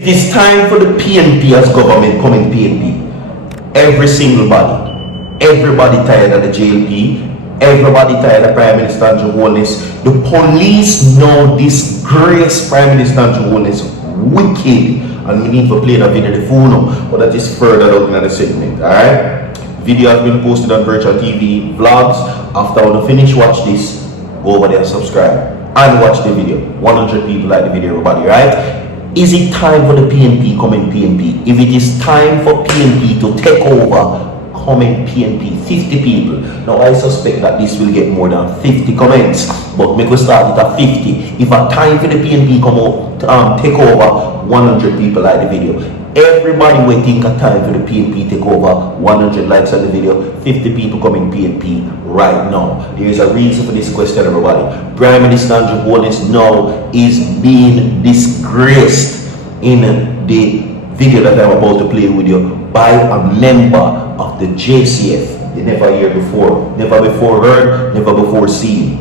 It is time for the PNP as government coming PNP. Every single body. Everybody tired of the JLP. Everybody tired of Prime Minister Andrew Holness. The police now disgrace Prime Minister Andrew Holness wicked. And we need to play that video the phone, but that is further out in the segment. Alright? Video has been posted on Virtual TV vlogs. After I finish watch this, go over there and subscribe. And watch the video. 100 people like the video, everybody, right? Is it time for the PNP coming PNP? If it is time for PNP to take over, comment PNP, 50 people. Now I suspect that this will get more than 50 comments, but make us start it at 50. If a time for the PNP come out, take over, 100 people like the video. Everybody will think a time for the PNP take over, 100 likes on the video, 50 people coming PNP right now. There is a reason for this question, everybody. Prime Minister Andrew Holness now is being disgraced in the video that I'm about to play with you by a member of the JCF. You never heard before, never before heard, never before seen.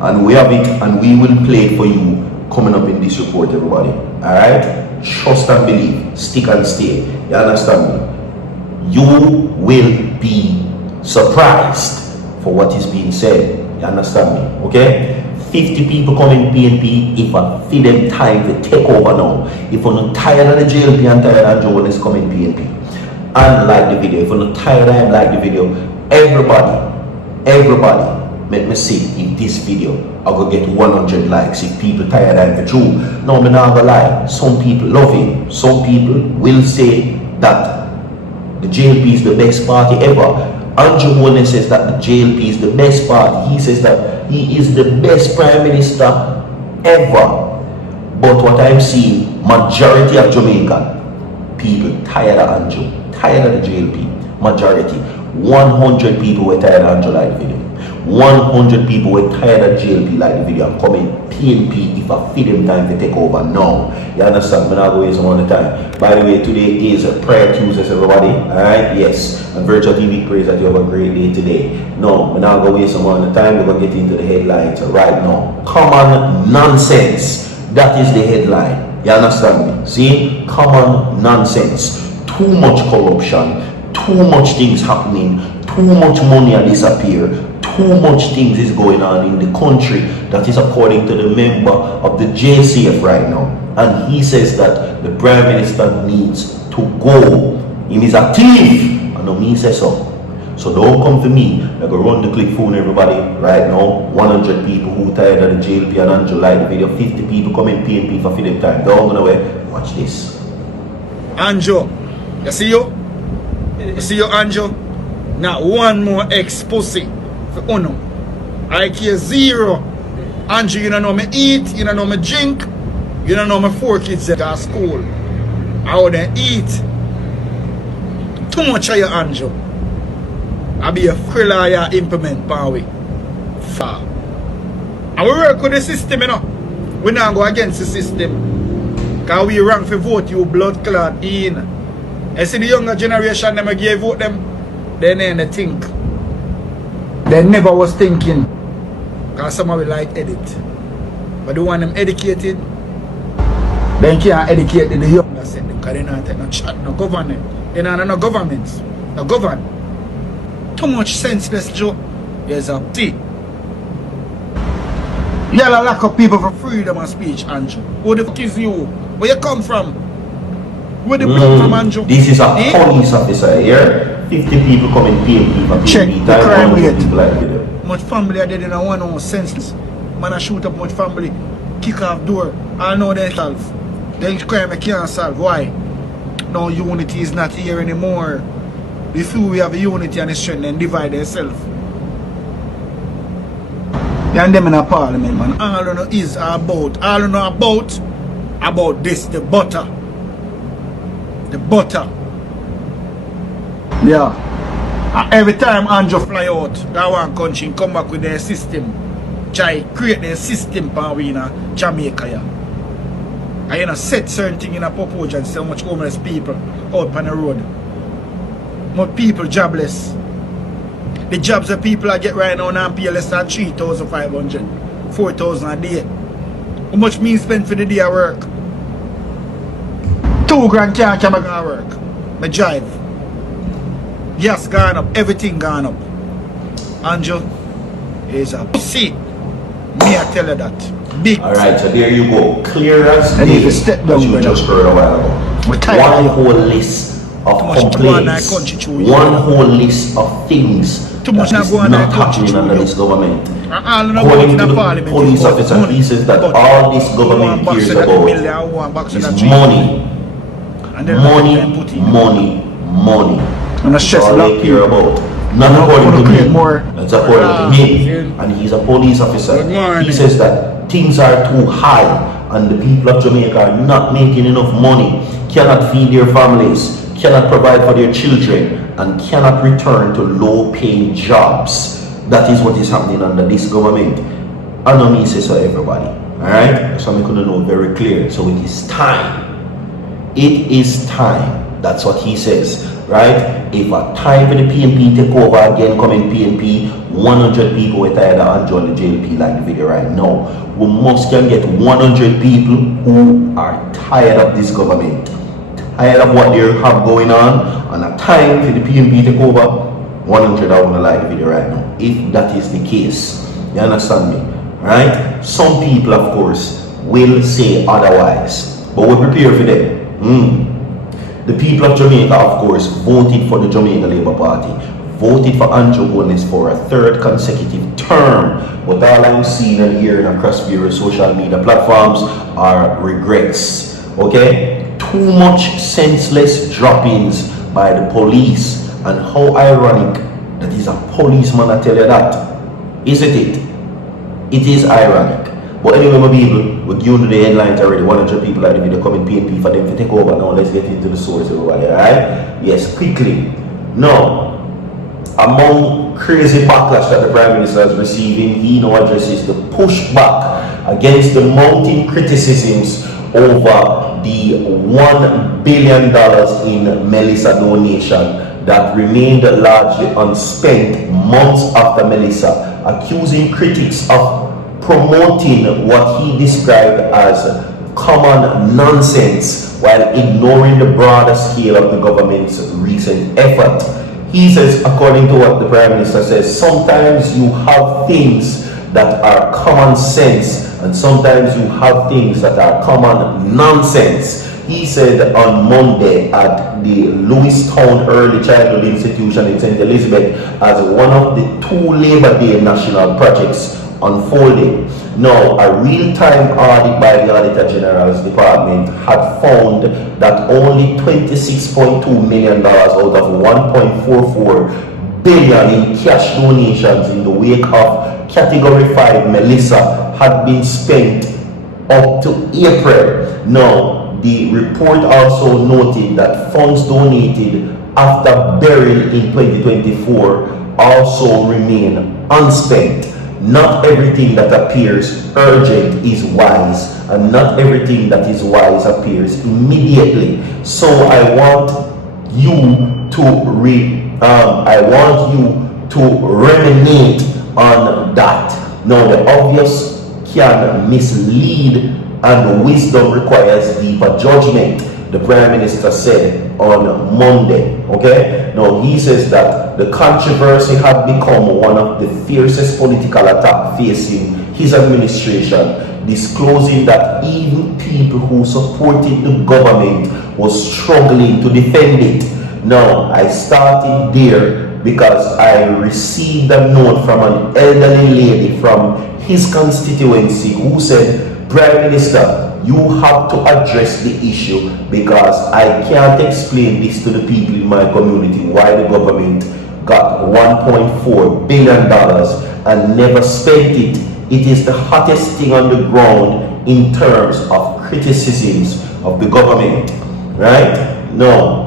And we have it, and we will play it for you coming up in this report, everybody. Alright? Trust and believe, stick and stay. You understand me? You will be surprised for what is being said. You understand me? Okay? 50 people coming PNP if I feed them time to take over now. If you're not tired of the JLP and tired of Joe, let's coming PNP. And like the video. If you're not tired of him, like the video. Everybody, let me see if this video I will get 100 likes if people tired of him for true. No, I'm not gonna lie. Some people love him. Some people will say that the JLP is the best party ever. Andrew Holness says that the JLP is the best party. He says that he is the best Prime Minister ever. But what I'm seeing, majority of Jamaican people tired of Andrew, tired of the JLP. Majority. 100 people were tired of Andrew like the video. 100 people were tired of JLP like the video. I'm coming PNP if I feed them time to take over now. You understand? I'm not going to waste some of the time. By the way, today is a prayer Tuesday, everybody. Alright? Yes. And Virtual TV prays that you have a great day today. No, I'm not going to waste some of the time. We're going to get into the headlines right now. Common nonsense. That is the headline. You understand me? See? Common nonsense. Too much corruption. Too much things happening. Too much money disappear. Too much things is going on in the country. That is according to the member of the JCF right now. And he says that the Prime Minister needs to go. He is a thief. And no, me says so. So don't come to me. I go run the click phone, everybody, right now. 100 people who tired of the JLP and Andrew like the video. 50 people coming PNP for feeding time. Don't go away. Watch this. Andrew, you see you? You see you, Andrew? Now one more ex-pussy for Uno. I care zero. Andrew, you don't know me eat, you don't know me drink, you don't know me 4 kids at school. How they eat. Too much of you, Andrew. I be a thriller you implement, Power. Far. And we work with the system, you know. We not go against the system. Because we rank for vote you blood clot in. I see the younger generation, them give vote them, they never think. They never was thinking. Because some of them like edit. But the one them educated, they can't educate the younger set them. Because they not take no chat, no government. They not no governments. No govern. Too much senseless joke. There's a tea. You have a lack of people for freedom of speech, Andrew. Who the fuck is you? Where you come from? Where the blood from, Andrew? This is a police officer here. 50 people coming PNP for Check PNP the crime rate. People like video. Much family are dead in a one hour senseless. Man I shoot up much family, kick off door, I know they solve. Then crime I can't solve. Why? No unity is not here anymore. The few we have unity and strength and divide themselves. And them in a parliament, man. All you know is about, all you know about this, the butter. The butter. Yeah. And every time Andrew fly out, that one country come back with their system. Try create their system for in Jamaica. Yeah. And you know, set certain things in a proposal, so much homeless people out on the road. More people jobless. The jobs that people are get right now and pay less than 3,500, 4,000 a day. How much me spend for the day of work? $2,000 can't make it work. Me drive. Gas gone up, everything gone up. Andrew is a pussy. Me I tell you that. Big. Alright, so there you go. Clear as And day, if you step down, as you brother. just heard a while ago. We're tired One of you. whole list of Too much complaints, go on in our country through you. one whole list of things Too much that is go on in our not country happening through under you. this government. All According to the parliament police is about officer, money. he says that But all this government one cares box of that about million, one box of that is 3 money. And then Money. And That's stress all lock they care people. about. Not according to create me. more. That's according to him. And he's a police officer. Good morning. He says that things are too high and the people of Jamaica are not making enough money, cannot feed their families, cannot provide for their children, and cannot return to low-paying jobs. That is what is happening under this government. I know me say so everybody. Alright? So I'm going to know very clear. So it is time. It is time. That's what he says. Right? If a time for the PNP take over again, coming PNP, 100 people were tired of join the JLP like the video right now. We must can get 100 people who are tired of this government, tired of what they have going on, and a time for the PNP take over, 100 I want to like the video right now. If that is the case, you understand me? Right? Some people, of course, will say otherwise, but we're prepared for them. The people of Jamaica, of course, voted for the Jamaica Labour Party, voted for Andrew HOLNESS for a 3rd consecutive term. But all I'm seeing and hearing across various social media platforms are regrets. Okay? Too much senseless drop-ins by the police. And how ironic that is a policeman I tell you that. Isn't it? It is ironic. But anyway, my people, we're giving the headlines already. 100 people at the video coming PNP for them to take over. Now let's get into the source, everybody, alright? Yes, quickly. Now, among crazy backlash that the Prime Minister is receiving, he now addresses the pushback against the mounting criticisms over the $1 billion in Melissa donation that remained largely unspent months after Melissa, accusing critics of promoting what he described as common nonsense while ignoring the broader scale of the government's recent effort. He says, according to what the Prime Minister says, sometimes you have things that are common sense and sometimes you have things that are common nonsense. He said on Monday at the Lewistown Early Childhood Institution in St. Elizabeth as one of the 2 Labor Day national projects unfolding. Now, a real-time audit by the Auditor General's Department had found that only $26.2 million out of $1.44 billion in cash donations in the wake of Category 5 Melissa had been spent up to April. Now, the report also noted that funds donated after burial in 2024 also remain unspent. Not everything that appears urgent is wise, and not everything that is wise appears immediately. So I want you to ruminate on that. Now, the obvious can mislead, and wisdom requires deeper judgment, the Prime Minister said on Monday. Okay, now he says that the controversy had become one of the fiercest political attacks facing his administration, disclosing that even people who supported the government was struggling to defend it. Now, I started there because I received a note from an elderly lady from his constituency who said, Prime Minister, you have to address the issue because I can't explain this to the people in my community why the government got $1.4 billion and never spent it. It is the hottest thing on the ground in terms of criticisms of the government. Right? Now,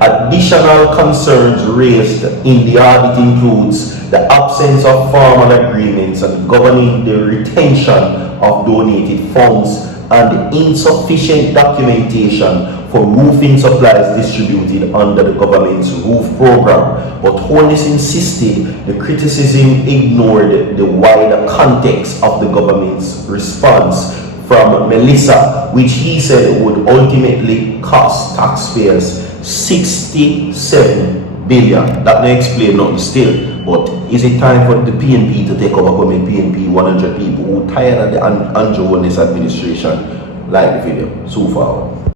additional concerns raised in the audit includes the absence of formal agreements and governing the retention of donated funds and the insufficient documentation for roofing supplies distributed under the government's roof program. But HOLNESS insisted the criticism ignored the wider context of the government's response from Melissa, which he said would ultimately cost taxpayers 67 billion. That may explain nothing still, but is it time for the PNP to take over coming PNP 100 people who tired of the Andrew Holness administration? Like the video. So far.